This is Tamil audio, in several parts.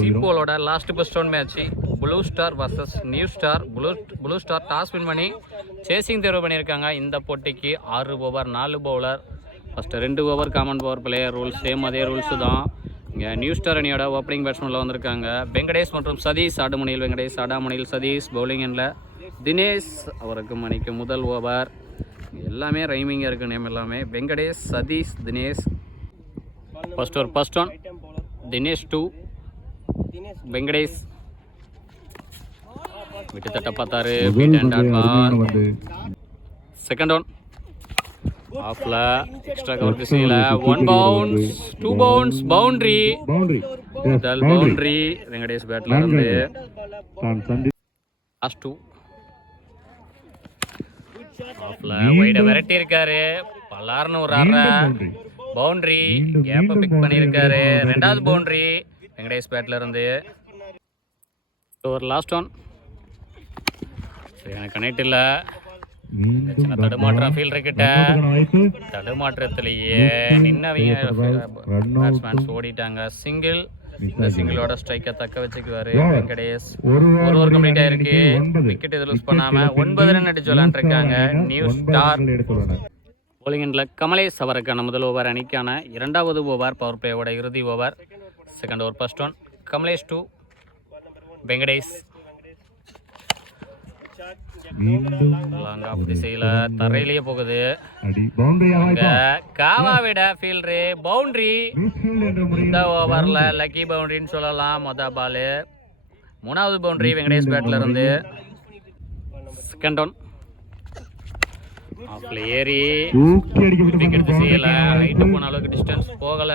சீப்போலோட last best one match blue star versus new star. Blue star toss win பண்ணி சேசிங் தேர்வு பண்ணியிருக்காங்க. இந்த போட்டிக்கு 6 over 4 bowler. First 2 over common power player rules same அதே ரூல்ஸு தான். இங்கே நியூ ஸ்டார் அணியோட ஓப்பனிங் பேட்ஸ்மேனில் வந்திருக்காங்க வெங்கடேஷ் மற்றும் சதீஷ். ஆடுமணியில் வெங்கடேஷ், ஆடாமணியில் சதீஷ். பவுலிங் எண்ணில் தினேஷ். அவருக்கு மணிக்கு முதல் ஓவர். எல்லாமே ரைமிங்காக இருக்குது நேம் எல்லாமே. வெங்கடேஷ், சதீஷ், தினேஷ். First one Dinesh 2 Venkatesh. விட்டு தட்ட பார்த்தாரு. செகண்ட் ஒன் ஆஃப்ல எக்ஸ்ட்ரா கவர் திசையில் 1 பவுன்ஸ் 2 பவுன்ஸ் பவுண்டரி. முதல் பவுண்டரி வெங்கடேஷ் பேட்ல இருந்து. லாஸ்ட் 2 ஆஃப்ல வைட விரட்டி இருக்காரு. பல்லார்னு ஒரு பவுண்டரி கேப்பை பிக் பண்ணியிருக்காரு. 2வது பவுண்டரி வெங்கடேஷ் பேட்ல இருந்து. ஒரு லாஸ்ட் ஒன் எனக்கு கனெக்ட் இல்லை. தடுமாற்றம் ஃபீல்டர் கிட்ட. தடுமாற்றத்திலேயே நின்னவங்க பேட்ஸ்மேன்ஸ் ஓடிட்டாங்க. சிங்கிள். இந்த சிங்கிளோட ஸ்ட்ரைக்கை தக்க வச்சுக்குவாரு வெங்கடேஷ். ஒரு ஓவர் கம்ப்ளீட் ஆயிருக்கு. விக்கெட் எது லூஸ் பண்ணாம 9 ரன் அடிச்சு விளையாண்டுருக்காங்க நியூ ஸ்டார். போலிங் எண்டில் கமலேஷ். அவருக்கான முதல் ஓவர் அணிக்கான 2வது ஓவர் பவர் பிளேயோட இறுதி over. Second over first one Kamlesh 2 Venkatesh. Long off திசையில தரையிலேயே போகுது. காவாவிட ஃபீல்டரு பவுண்டரி. இந்த ஓவர்ல லக்கி பவுண்டரின்னு சொல்லலாம். மொதல் பால் 3வது பவுண்டரி வெங்கடேஷ் பேட்ல இருந்து. செகண்ட் ஒன் ஆஃப்ல ஏறி விக்கெட் திசையில ஹைட் போன அளவுக்கு டிஸ்டன்ஸ் போகல.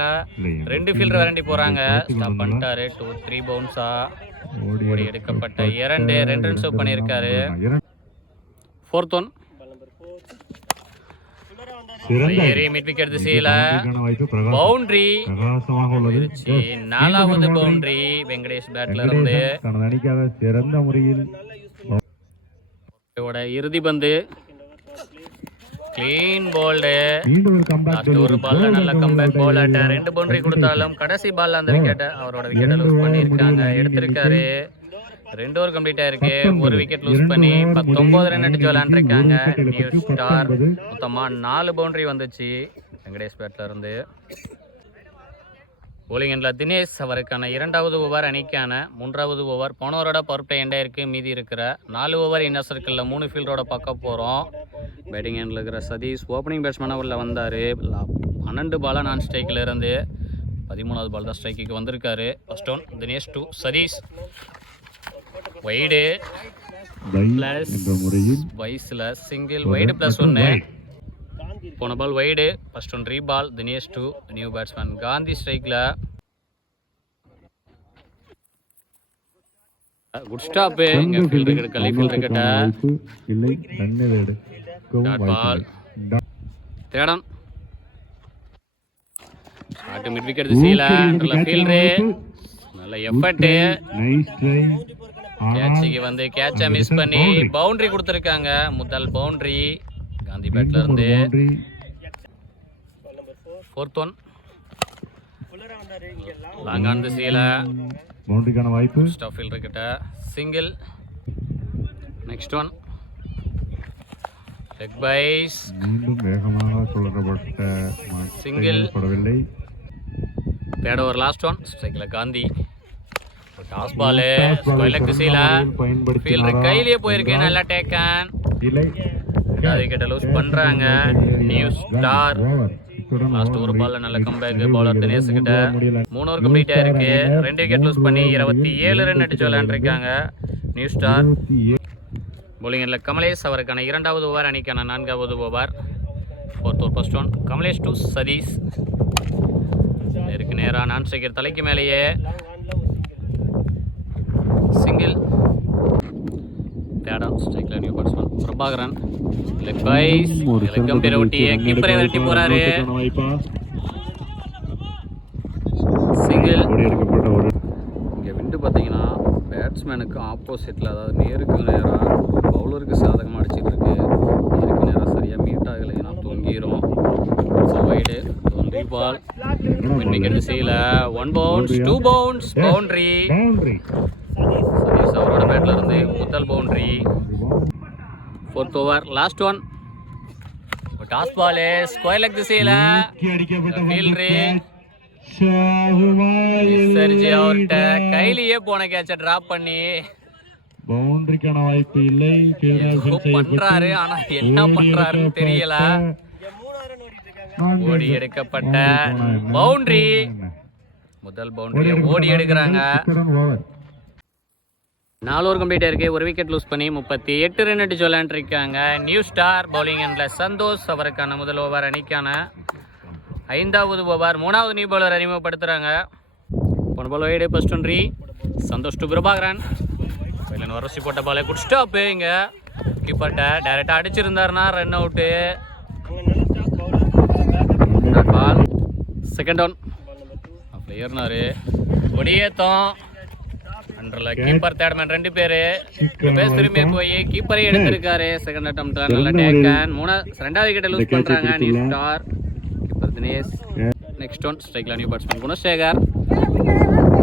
2 ஃபீல்டர் விரண்டி போறாங்க. ஸ்டாப் பண்ணிட்டாரு. 2-3 பவுன்ஸா ஓடி எடுக்கப்பட்ட 2 ரன் சேவ் பண்ணியிருக்காரு. ஃபோர்த் ஒன் ஏறி மிட் விக்கெட் திசையில பவுண்டரி. 4வது பவுண்டரி வெங்கடேஷ் பேட்ல இருந்து. இறுதி பந்து கிளீன் போல்டு. ஒரு பால்ல நல்ல கம்பேக் போல். 2 பவுண்டரி கொடுத்தாலும் கடைசி பால்ல அந்த விக்கெட்டை அவரோட விக்கெட்டை லூஸ் பண்ணியிருக்காங்க. எடுத்திருக்காரு. 2 ஓவர் கம்ப்ளீட் ஆயிருக்கு. ஒரு விக்கெட் லூஸ் பண்ணி 19 ரன் அடிச்சு விளையாண்டுருக்காங்க நியூ ஸ்டார். மொத்தமா 4 பவுண்டரி வந்துச்சு வெங்கடேஷ் பேட்ல இருந்து. போலிங் எண்டில் தினேஷ். அவருக்கான 2வது ஓவர் அணிக்கான 3வது ஓவர். போன ஓவரோட பவர் பிளே எண்டா இருக்கு. மீதி இருக்கிற 4 ஓவர் இன்னர் சர்க்கிளில் 3 ஃபீல்டரோட பார்க்க போகிறோம். பேட்டிங் எண்டில் இருக்கிற சதீஷ் ஓப்பனிங் பேட்ஸ்மேனாக உள்ள வந்தார். 12 பாலாக நான் ஸ்ட்ரைக்கில் இருந்து 13வது பால் தான் ஸ்ட்ரைக்கு வந்திருக்காரு. First one Dinesh 2 Sathish. Wide plus வைஸில் சிங்கிள் வைடு ப்ளஸ் 1. போன பால் வைடு. ஃபர்ஸ்ட் ஒன் ரீபால் தினேஷ் 2 நியூ பேட்ஸ்மேன் காந்தி ஸ்ட்ரைக்கில். Good stop. இங்கே ஃபீல்டர் கிட்ட கலி ஃபீல்டர் கிட்ட பால் தேடம். ஷாட் மிட் விக்கெட் திசையில் ஃபீல்டரு நல்ல எஃபர்ட்டு. கேட்சுக்கு வந்து கேட்சை மிஸ் பண்ணி பவுண்டரி கொடுத்துருக்காங்க. முதல் பவுண்டரி காந்தி பேட்ல இருந்து. ஃபோர்த் ஒன் லாங்கான் திசையில பவுண்டரிக்கான வாய்ப்பு. ஸ்டாப் ஃபீல்டர் கிட்ட single. Next one leg byes. மீண்டும் வேகமாக சுழற்றப்பட்ட single. Third over last one ஸ்ட்ரைக்ல காந்தி. டாஸ் பால் ஸ்கொயர் திசையில ஃபீல்டர் கையிலேயே போயிருக்கு. நல்லா டேக்கன். விக்கெட்டை லூஸ் பண்றாங்க நியூ ஸ்டார். லாஸ்ட் ஒரு பால்ல நல்ல கம்பேக் பவுலர் தினேஷ் கிட்ட. 3 ஓவர் கம்ப்ளீட் ஆயிருக்கு. 2 விக்கெட் லூஸ் பண்ணி 27 ரன் அடிச்சு விளையாண்டுருக்காங்க நியூ ஸ்டார். போலிங் எண்டில் கமலேஷ். அவருக்கான 2வது ஓவர் அணிக்கான 4வது over. Fourth over first one Kamlesh 2 Sathish. நேருக்கு நேராக நான் ஸ்ட்ரைக்கர் தலைக்கு மேலேயே சிங்கிள். தேர்ட் ஸ்ட்ரைக்ல new batsman Prabhakaran. Leg byes கம்பீர ஒட்டி கீப்பரை விரட்டி போறாரு. சிங்கிள். இங்கே விண்டு பார்த்தீங்கன்னா பேட்ஸ்மேனுக்கு ஆப்போசிட்டில், அதாவது நேருக்கு நேராக பவுலருக்கு சாதகமாக அடிச்சிட்டு இருக்கு. நேருக்கு நேராக சரியாக மீட் ஆகலைன்னா தொங்கிரும். வைடு 20 பால் விக்கெட் திசையில் 1 பவுன்ஸ் 2 பவுன்ஸ் பவுண்டரி. சதீஷ் அவரோட பேட்ல இருந்து முதல் boundary. 4th over last one. Toss ball square leg திசையில் ஃபீல்டரு சர்ஜி அவர்கிட்ட கையிலேயே போன கேட்ச டிராப் பண்ணி பவுண்டரிக்கான வாய்ப்பு இல்லை. பண்றாரு, ஆனா என்ன பண்றாருன்னு தெரியல. ஓடி எடுக்கப்பட்ட பவுண்டரி. முதல் பவுண்டரியை ஓடி எடுக்கிறாங்க. 4 ஓவர் கம்ப்ளீட் இருக்கு. ஒரு விக்கெட் லூஸ் பண்ணி 38 ரன் அடிச்சு விளையாண்டுருக்காங்க. நியூ ஸ்டார் பவுலிங் என்ற சந்தோஷ் அவருக்கான முதல் ஓவர் அணிக்கான 5வது ஓவர். 3வது நியூ பவுலர் அறிமுகப்படுத்துறாங்க. போன பால் வைடு ஃபர்ஸ்ட் ஒன்றி சந்தோஷ் டு பிரபாகரன். வரசி போட்ட பாலே குட் ஸ்டாப். இங்க கீப்பர்ட்ட டைரக்டா அடிச்சிருந்தாருன்னா run out. Ball second down. அப்படி ஏறினாரு கொடியேத்தம் அன்றல கீப்பர் தேர்ட் மேன் 2 பேரு திரும்பி போய் கீப்பரை எடுத்திருக்காரு. செகண்ட் அட்டம் நல்ல டேக்கன். 2வது விக்கெட் லூஸ் பண்றாங்க new star. Keeper Dinesh. Next one ஸ்ட்ரைக்ல new batsman Gunasekar.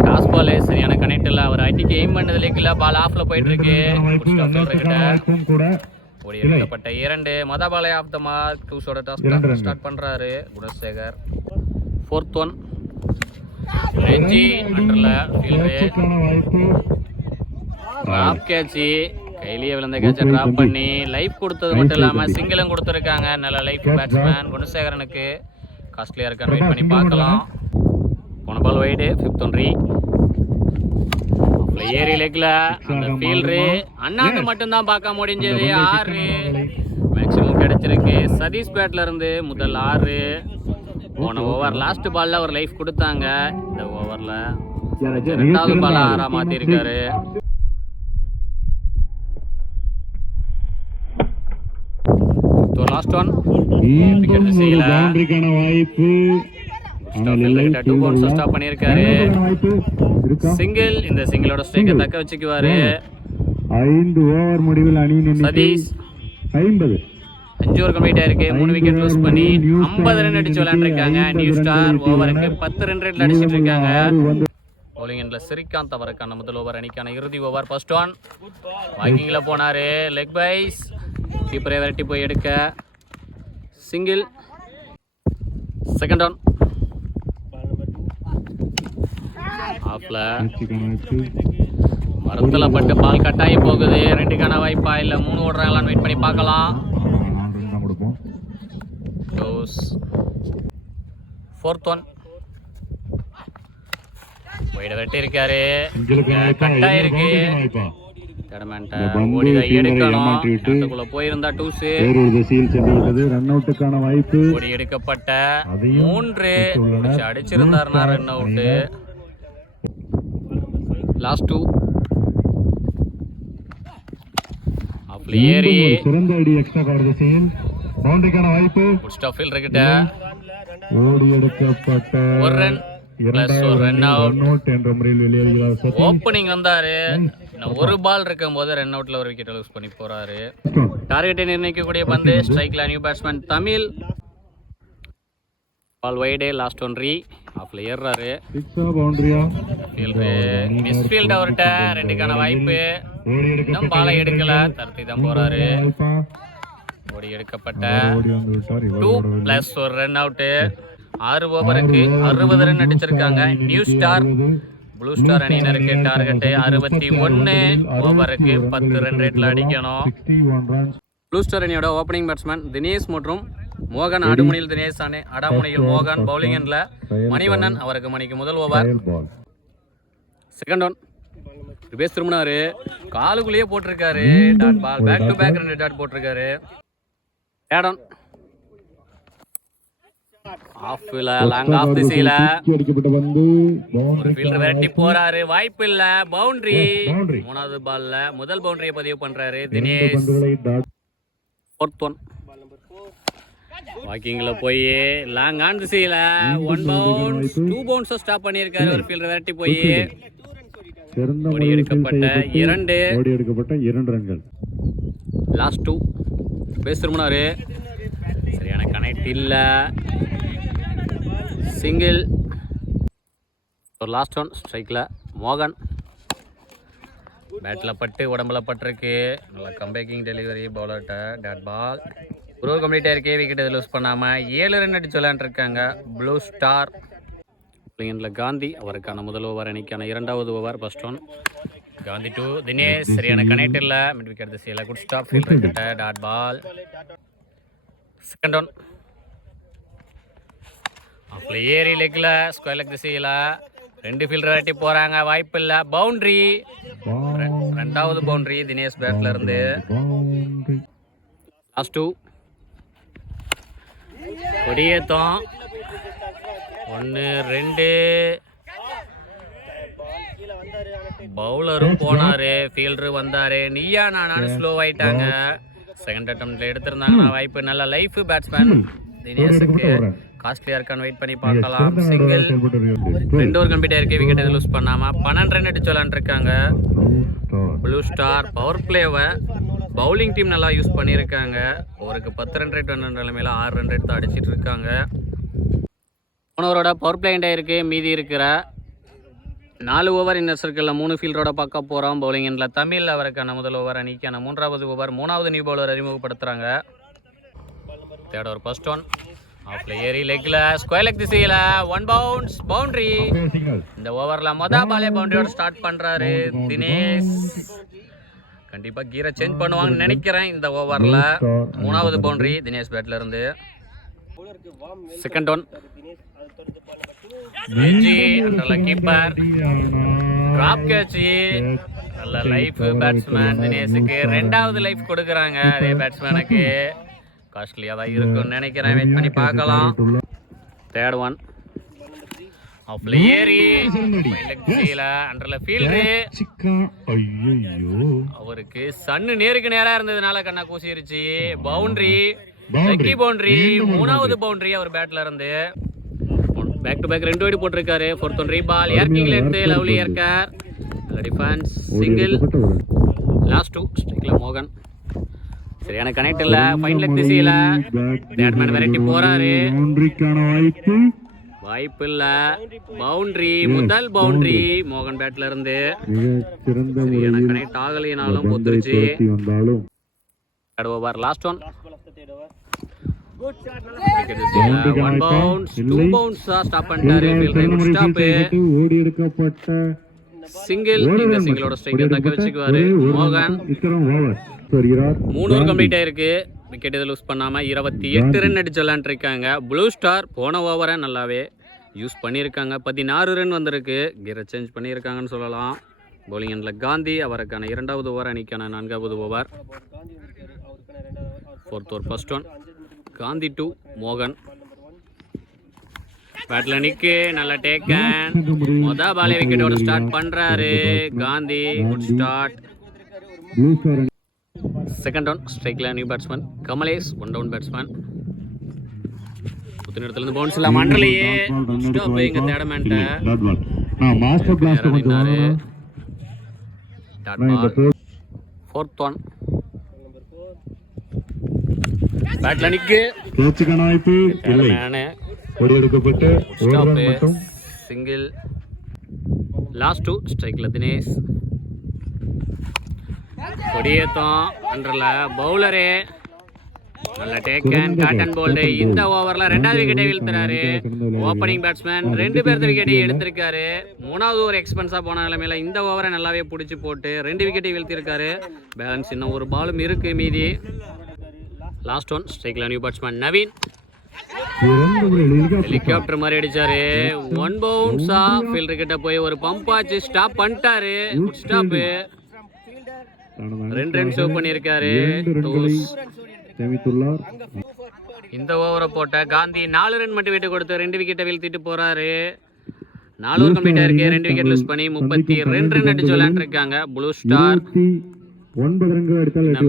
Toss ball சரியான கனெக்ட் இல்ல. அவர் அடிக்கு எய்ம் பண்ணதுல இல்ல. பால் ஆஃப்ல போயிட்டு இருக்கு. ஓடி எடுக்கப்பட்ட 2 மொத பாலே ஆஃப் த மார்க். 2 ஷோட டாஸ் ஸ்டார்ட் பண்றாரு குணசேகர். 4th ஒன் ரெஞ்சி அண்டர்ல ஃபீல்டர் டிராப் கேட்ச். கையிலேயே விழுந்த கேட்சை டிராப் பண்ணி லைஃப் கொடுத்தது மட்டும் இல்லாம சிங்கிளும் கொடுத்துருக்காங்க. நல்ல லைஃப் பேட்ஸ்மேன் குணசேகரனுக்கு. காஸ்ட்லியா இருக்கான்னு வெயிட் பண்ணி பார்க்கலாம். போன பால் வைடு 5th ஒன்றி. ஏரி லெக்ல அந்த ஃபீல்டரு அண்ணாந்து மட்டும்தான் பார்க்க முடிஞ்சது. 6 மேக்சிமம் கிடைச்சிருக்கு. சதீஷ் பேட்ல இருந்து முதல் 6. போன ஓவர் லாஸ்ட் பால்ல ஒரு லைஃப் கொடுத்தாங்க. இந்த ஓவர்ல 2வது பால் 6 மாத்தி இருக்காரு. லாஸ்ட் ஒன் விக்கெட் செய்யல. ஸ்டாப் பண்ணிருக்காரு. சிங்கிள். இந்த சிங்கிளோட ஸ்ட்ரைக்கை தக்க வச்சுக்குவாரு. 5 ஓவர் முடிவில் அணி சதீஷ் 50. 5 ஓவர் கம்ப்ளீட் ஆயிருக்கு. 3 விக்கெட் லூஸ் பண்ணி 50 ரன் அடிச்சு விளையாண்டுருக்காங்க. நியூ ஸ்டார் ஓவருக்கு 10 ரன் ரேட்ல அடிச்சிட்டு இருக்காங்க. பவுலிங் எண்ட்ல ஸ்ரீகாந்த் அவருக்கான முதல் ஓவர் அணிக்கான இறுதி ஓவர் ஃபர்ஸ்ட் ஒன். வாக்கிங்ல போனாரு. லெக் பைஸ். கீப்பரை விரட்டி போய் எடுக்க சிங்கிள். செகண்ட் ஒன் ஆஃப்ல மரத்துல பட்டு பால் கட்டாயி போகுது. 2க்கான வாய்ப்பா இல்ல 3 ஓடுறாங்களான்னு வெயிட் பண்ணி பார்க்கலாம். 4th ஒன் வைட வெட்டி இருக்காரு. கட்டாய் இருக்கு. எடுக்கணும். போயிருந்தா டூஸ். ஓடி எடுக்கப்பட்ட 3 அடிச்சிருந்தாருன்னா ரன் அவுட். லாஸ்ட் 2 அப்படி ஏறி சிறந்த அடி எக்ஸ்ட்ரா கார்டு திசையில் பவுண்டரிக்கான வாய்ப்பு. ஸ்டாப் ஃபீல்டர் கிட்ட ஓடி எடுக்கப்பட்ட 1 ரன் பிளஸ் 1 ரன் அவுட் என்ற முறையில் வெளியேறுகிறார். ஓப்பனிங் வந்தாரு. ஒரு பால் இருக்கும்போது ரன் அவுட்ல ஒரு விக்கெட் லூஸ் பண்ணி போறாரு. டார்கெட்டை நிர்ணயிக்கக்கூடிய பந்து. ஸ்ட்ரைக்ல new batsman Tamil. Ball wide last ஒன்றி. ஆஃப்ல ஏறாரு. மிஸ் ஃபீல்ட் அவர்கிட்ட 2க்கான வாய்ப்பு. இன்னும் பாலை எடுக்கல. தரத்தி தான் போறாரு. ஓடி எடுக்கப்பட்ட 2 பிளஸ் 1 ரன் அவுட். 6 ஓவருக்கு 60 ரன் அடிச்சிருக்காங்க. நியூ ஸ்டார் ப்ளூ ஸ்டார் அணியினருக்கு டார்கெட் 61 ஓவருக்கு 10 ரன் ரேட்ல அடிக்கணும். ப்ளூ ஸ்டார் அணியோட ஓப்பனிங் பேட்ஸ்மேன் தினேஷ் மற்றும் மோகன். அடுமுனையில் தினேஷ், அடாமுனையில் மோகன். பவுலிங் எண்ட்ல மணிவண்ணன். அவருக்கு மணிக்கு முதல் ஓவர். செகண்ட் ஒன் பேஸ் திரும்பினாரு. காலுக்குள்ளேயே போட்டிருக்காரு. Dot ball. Back to back 2 dot போட்டிருக்காரு. தேர்ட் ஒன் ஆஃப்ல லாங் ஆஃப் திசையில ஒரு ஃபீல்டர் விரட்டி போறாரு. வாய்ப்பு இல்ல. பவுண்டரி. 3வது பால்ல முதல் பவுண்டரியை பதிவு பண்றாரு தினேஷ். 4th ஒன் வாக்கிங்ல போய் லாங் ஆன் திசையில 1 பவுன்ஸ் 2 பவுன்ஸ் ஸ்டாப் பண்ணியிருக்காரு. ஒரு ஃபீல்டர் விரட்டி போய் ஓடி எடுக்கப்பட்ட 2 ரன்கள். லாஸ்ட் 2 பேஸ் திரும்பினாரு. சரியான கனெக்ட் இல்ல. சிங்கிள். ஒரு லாஸ்ட் ஒன் ஸ்ட்ரைக்கில் மோகன். பேட்டில் பட்டு உடம்புல பட்டிருக்கு. நல்லா கம்பேக்கிங் டெலிவரி பவுலர்கிட்ட டாட் பால். ஒரு கம்ப்ளீட் ஆயிருக்கே. விக்கெட் எது லூஸ் பண்ணாமல் 7 ரன் அடிச்சு விளையாண்டுருக்காங்க ப்ளூ ஸ்டார். காந்தி அவருக்கான முதல் ஓவர் அணிக்கான 2வது over first one. Gandhi to Dinesh. சரியான கனெக்ட் இல்லை. மிட் விக்கெட் திசையில் குட் ஸ்டாப். ஃபீல்டர் கிட்ட டாட் பால். Second one. அப்போ ஏரி லெக்கில் ஸ்கொயர் லெக் திசையில் 2 ஃபீல்டர் ஆட்டி போகிறாங்க. வாய்ப்பு இல்லை. பவுண்ட்ரி. 2வது பவுண்ட்ரி தினேஷ் பேட்ல இருந்து. லாஸ்ட் 2. கொடியேத்தம் 1 2. பவுலரும் போனாரு. ஃபீல்டரு வந்தாரு. நீயா நானான்னு ஸ்லோ ஆயிட்டாங்க. செகண்ட் அட்டம்ப்ட்ல எடுத்திருந்தாங்கன்னா வாய்ப்பு. நல்ல லைஃப் பேட்ஸ்மேன் தினேஷுக்கு. காஸ்ட்லியா இருக்கான்னு வெயிட் பண்ணி பார்க்கலாம். சிங்கிள். 2 ஓவர் கம்ப்ளீட் ஆயிருக்கு. விக்கெட் எது லூஸ் பண்ணாம 12 ரன் அடிச்சு விளையாண்டுருக்காங்க ப்ளூ ஸ்டார். பவர் பிளேவை பவுலிங் டீம் நல்லா யூஸ் பண்ணியிருக்காங்க. ஓவருக்கு 10 ரன் ரேட் வேணுன்ற நிலைமையில 6 ரன் ரேட் தான் அடிச்சிட்டு இருக்காங்க. ஓவரோட பவர் பிளே இருக்கு. மீதி இருக்கிற 4 ஓவர் இன்னர் சர்க்கிளில் 3 ஃபீல்டரோட பார்க்க போகிறோம். பவுலிங் எண்ணில் தமிழ் அவருக்கான முதல் ஓவர் அணிக்கான 3வது ஓவர் 3வது நியூ பவுலர் அறிமுகப்படுத்துகிறாங்க. Third over first one. ஆஃப்ல ஏரி லெக்கில் ஸ்கொயர் லெக் திசையில் 1 பவுன்ஸ் பவுண்டரி. இந்த ஓவரில் பாலே பவுண்டரியோட ஸ்டார்ட் பண்ணுறாரு தினேஷ். கண்டிப்பாக கீரை சேஞ்ச் பண்ணுவாங்கன்னு நினைக்கிறேன் இந்த ஓவரில். 3வது பவுண்டரி தினேஷ் பேட்ல இருந்து. Second one. Keeper drop catch. நல்ல லைஃப் பேட்ஸ்மேன் தினேஷுக்கு. 2வது லைஃப் கொடுக்குறாங்க அதே பேட்ஸ்மேனுக்கு. காஸ்ட்லியாக தான் இருக்கும்னு நினைக்கிறேன். வெயிட் பண்ணி பார்க்கலாம். Third one. ஆஃப்ல ஏரி அண்டர்ல ஃபீல்டு. அவருக்கு சன்னு நேருக்கு நேரா இருந்ததுனால கண்ணா கூசிருச்சு. பவுண்டரி. Lucky boundary. 3வது பவுண்டரி அவர் பேட்ல இருந்து. பேக் டு பேக் 2 வைடு போட்டிருக்காரு. 4th one ரீபால். ஏர்கிங்ல எடுத்து லவ்லி ஏர்கர். டிஃபென்ஸ். சிங்கிள். லாஸ்ட் 2. ஸ்ட்ரைக்ல மோகன். சரியான கனெக்ட் இல்ல. ஃபைன் லெக் திசையில பேட்மேன் வெரைட்டி போறாரு. வாய்ப்பு இல்ல. பவுண்டரி. முதல் பவுண்டரி மோகன் பேட்ல இருந்து. சரியான கனெக்ட் ஆகலைனாலும் பொத்துருச்சு. Over last one. 1 bounce 2 bounce stop பண்ணிட்டாரு. ஸ்டாப். சிங்கிள். இந்த சிங்கிளோட ஸ்ட்ரைக்கை தக்க வச்சுக்குவாரு மோகன். 3 ஓவர் கம்ப்ளீட் ஆயிருக்கு. விக்கெட் எது லூஸ் பண்ணாமல் 28 ரன் அடிச்சு விளையாண்டுருக்காங்க ப்ளூ ஸ்டார். போன ஓவரை நல்லாவே யூஸ் பண்ணியிருக்காங்க. 16 ரன் வந்திருக்கு. கீரை சேஞ்ச் பண்ணியிருக்காங்கன்னு சொல்லலாம். பவுலிங் எண்ணில் காந்தி அவருக்கான 2வது ஓவர் அணிக்கான 4வது over. 4th over first one. Gandhi to மோகன். பேட்ல நிக்கு. நல்ல டேக்கன். பாலே விக்கெட்டோட ஸ்டார்ட் பண்றாரு Gandhi. Good start. Second one. ஸ்ட்ரைக்ல new batsman Kamalesh. 1 down batsman. புத்து நேரத்துல இருந்து பவுன்ஸ் இல்ல. மண்டலையே ஸ்டாப். இங்க தேடமேன்ட்ட மாஸ்டர் பிளாஸ்ட் பண்ணாரு. Dot ball. 4th one. பேட்ல நிக்கு. கேட்சுக்கான வாய்ப்பு இல்லை. ஓடி எடுக்கப்பட்டு ஓவர் மட்டும். சிங்கிள். லாஸ்ட் 2. ஸ்ட்ரைக்ல தினேஷ். கொடியேத்தம் அண்டர்ல பவுலரு. நல்ல டேக்கன். Caught and bowled. இந்த ஓவர்ல 2வது விக்கெட்டை வீழ்த்துறாரு ஓப்பனிங் பேட்ஸ்மேன். 2 பேர்த்த விக்கெட்டையும் எடுத்திருக்காரு. 3வது ஓவர் எக்ஸ்பென்ஸா போன நிலைமையில இந்த ஓவரை நல்லாவே பிடிச்சி போட்டு 2 விக்கெட்டை வீழ்த்திருக்காரு. பேலன்ஸ் இன்னும் ஒரு பாலும் இருக்கு மீதி. Last one. ஸ்ட்ரைக்ல நியூ பேட்ஸ்மேன் நவீன். ஹெலிகாப்டர் மாதிரி அடிச்சாரு. 1 பவுன்ஸா ஃபீல்டர் கிட்ட போய் ஒரு பம்ப் ஆச்சு. ஸ்டாப் பண்ணிட்டாரு. Good stop. 2 ரன் சேவ் பண்ணியிருக்காரு. இந்த ஓவரை போட்ட காந்தி 4 ரன் மட்டும் விட்டு கொடுத்து 2 விக்கெட்டை வீழ்த்திட்டு போறாரு. 4 ஓவர் கம்ப்ளீட் ஆயிருக்கு. 2 விக்கெட் லூஸ் பண்ணி 32 ரன் அடிச்சு விளையாண்டுருக்காங்க ப்ளூ ஸ்டார்.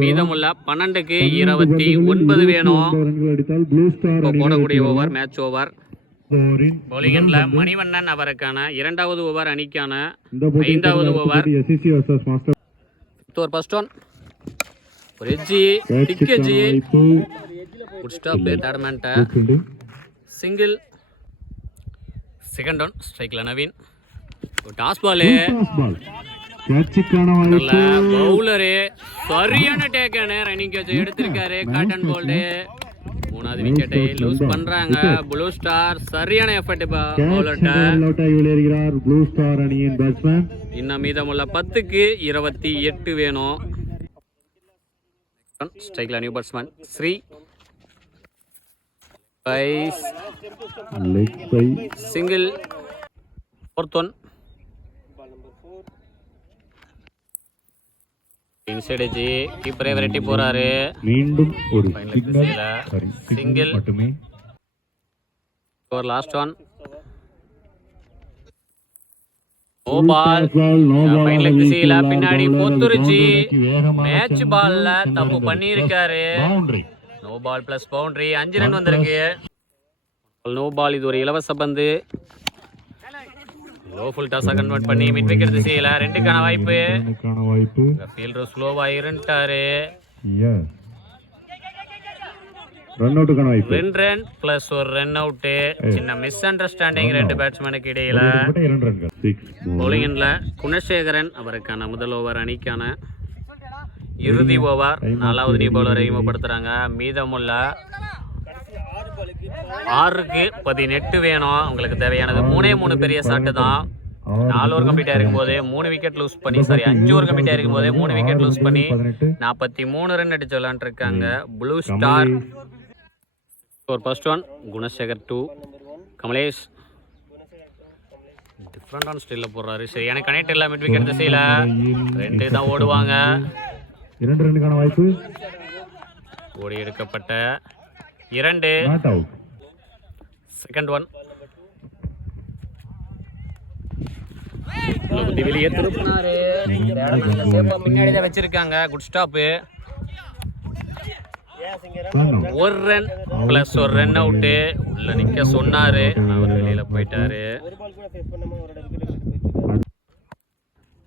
மீதமுள்ள 12க்கு 29 வேணும். இப்போ போடக்கூடிய ஓவர் மேட்ச் ஓவர். பவுலிங் எண்ணில் மணிவண்ணன் அவருக்கான 2வது ஓவர் அணிக்கான 5வது ஓவர். First one. ஒரு எஜ்ஜி. டிக் எஜ்ஜி. Good stop. Third single. Second one. ஸ்ட்ரைக்ல நவீன். டாஸ் பாலு பால் கேட்சுக்கான வாய்ப்பு பவுலரு சரியான டேக்கனு ரன்னிங் கேட்ச் எடுத்திருக்காரு காட்டன் போல்டு. மூணாவது விக்கெட்டை லூஸ் பண்றாங்க ப்ளூ ஸ்டார். சரியான எஃபர்ட் பவுலர்ட்ட. வெளியேறுகிறார் ப்ளூ ஸ்டார் அணியின் பேட்ஸ்மேன். இன்னும் மீதமுள்ள 10க்கு 28 வேணும். ஸ்ட்ரைக்ல new batsman Sri leg bye single 4th one. Inside edge கீப்பரே விரட்டி போறாரு. மீண்டும் ஒரு சிங்கிள் மட்டுமே. ஒரு லாஸ்ட் ஒன். நோ பால். ஃபைனல் திசையில பின்னாடி பொத்துருச்சு. மேட்ச் பால்ல தப்பு பண்ணிருக்காரு. No ball plus boundary. 5 run வந்திருக்கு. No ball. இது ஒரு இலவச பந்து. லோ ஃபுல் டாஸா கன்வெர்ட் பண்ணி மிட் விக்கெட் திசையில 2க்கான வாய்ப்பு. ஃபீல்டர் ஸ்லோவா இருந்துட்டாரு. ரன் அவுட்டுக்கான வாய்ப்பு. 2 ரன் பிளஸ் ஒரு ரன் அவுட். சின்ன மிஸ் அண்டர்ஸ்டாண்டிங் 2 பேட்ஸ்மேனுக்கு இடையில. பவுலிங்ல குணசேகரன் அவருக்கான முதல் ஓவர் அணிக்கான இறுதி ஓவர். 4வது நியூ பவுலரை அறிமுகப்படுத்துறாங்க. மீதமுள்ள 6க்கு 18 வேணும். உங்களுக்கு தேவையானது 3 பெரிய ஷாட்டு தான். 4 ஓவர் கம்ப்ளீட் ஆயிருக்கும் போது 3 விக்கெட் லூஸ் பண்ணி 5 ஓவர் கம்ப்ளீட் ஆயிருக்கும் போது 3 விக்கெட் லூஸ் பண்ணி 43 ரன் அடிச்சு விளையாண்டு இருக்காங்க ப்ளூ ஸ்டார். ஒரு ஃபர்ஸ்ட் ஒன் குணசேகர் 2 கமலேஷ் டிஃப்ரெண்டான ஸ்டைல்ல போடுறாரு. சரியான கனெக்ட் இல்ல மிட் விக்கெட் திசையில 2 தான் ஓடுவாங்க. 2 ரன்னுக்கான வாய்ப்பு. ஓடி எடுக்கப்பட்ட 2 செகண்ட் ஒன். வெளியே திருப்பினாரு. முன்னாடி தான் வச்சிருக்காங்க. Good stop. 1 ரன் பிளஸ் ஒரு ரன் அவுட். உள்ள நிக்க சொன்னாரு, அவர் வெளியில போயிட்டாரு.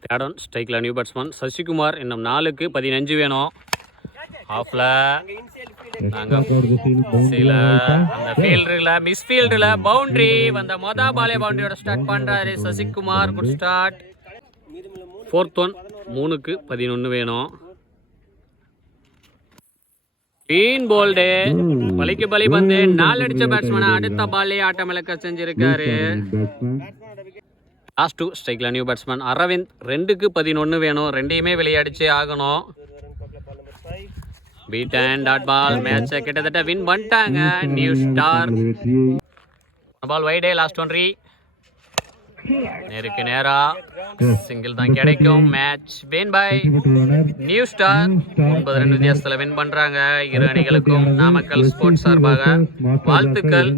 தேர்ட் ஒன் ஸ்ட்ரைக்ல நியூ பேட்ஸ்மேன் சசிகுமார். இன்னும் 4க்கு 15 வேணும். ஆஃப்ல நாங்க அந்த ஃபீல்டர்ல மிஸ் ஃபீல்டர்ல பவுண்டரி வந்த பாலே பவுண்டரியோட ஸ்டார்ட் பண்றாரு Sasikumar. Good start. 4th one 3க்கு 11 வேணும். Clean bowled. பலிக்கு பலி பந்து. 4 அடிச்ச பேட்ஸ்மேன் அடுத்த பாலே ஆட்டம் இழக்க செஞ்சிருக்காரு. லாஸ்ட் 2 ஸ்ட்ரைக்ல நியூ பேட்ஸ்மேன் அரவிந்த். 2க்கு 11 வேணும். 2யுமே வெளியடிச்சே ஆகணும். Beat and dot ball. மேட்சை கிட்டத்தட்ட வின் பண்ணிட்டாங்க நியூ ஸ்டார். பால் வைடே. லாஸ்ட் ஒன் ரீ. நேருக்கு நேரா சிங்கிள் தான் கிடைக்கும். Match win by new star. 9 run வித்தியாசத்துல வின் பண்றாங்க. இரு அணிகளுக்கும் நாமக்கல் ஸ்போர்ட்ஸ் சார்பாக வாழ்த்துக்கள்.